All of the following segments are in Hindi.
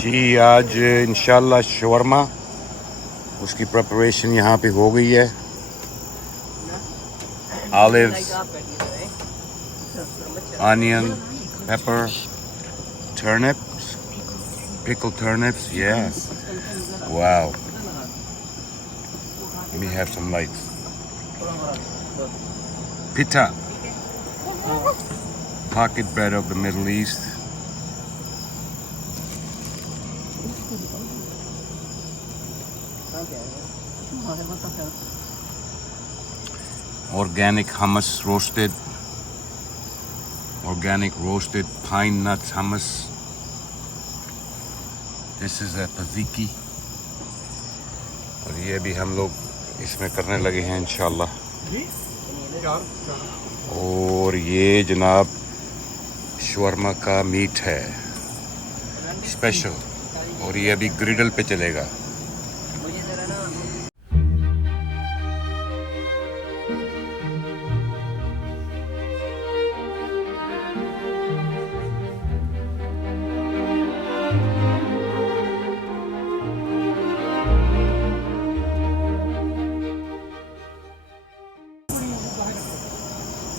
जी आज इंशाल्लाह शवरमा उसकी प्रिपरेशन यहाँ पे हो गई है। Olives, onion, pepper, turnips, pickled turnips. Yes. Wow. Let me have some lights. Pita, pocket bread of the Middle East. Organic hummus roasted. Organic roasted pine nuts hummus. This is a tzatziki. और ये भी हम लोग इसमें करने लगे हैं इंशाल्लाह। और ये जनाब शवरमा का मीट है स्पेशल, और ये अभी ग्रिडल पे चलेगा।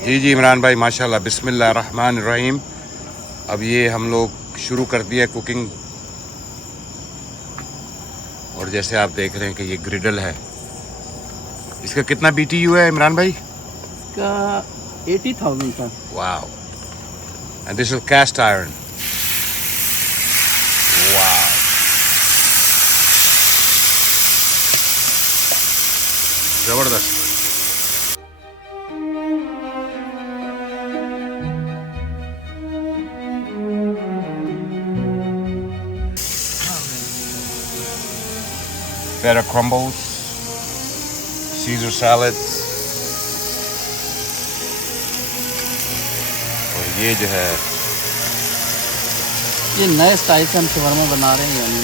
जी जी इमरान भाई माशाल्लाह, बिस्मिल्लाह रहमान रहीम। अब ये हम लोग शुरू कर दिया कुकिंग, और जैसे आप देख रहे हैं कि ये ग्रिडल है। इसका कितना BTU है इमरान भाई? इसका 80,000 का। Wow. And this is cast iron. Wow. जबरदस्त। Better crumbles, Caesar salads, और ये जो है ये नए स्टाइल से हम शवरमा बना रहे हैं, यानी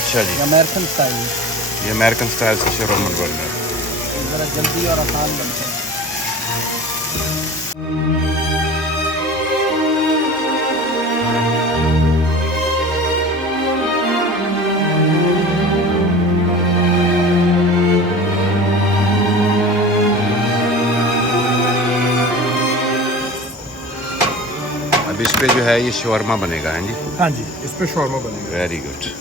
अच्छा जी, अमेरिकन स्टाइल। ये अमेरिकन स्टाइल से शवरमा बन रहा है। ज़रा जल्दी और आसान बनता है। अब इस पे जो है ये शवरमा बनेगा, है जी? हाँ जी, इस पे शौरमा बनेगा। Very good.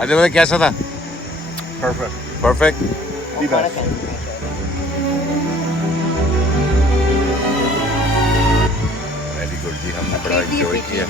आदिल भाई कैसा था? परफेक्ट। परफेक्ट। वेरी गुड जी, हमने बड़ा एंजॉय किया।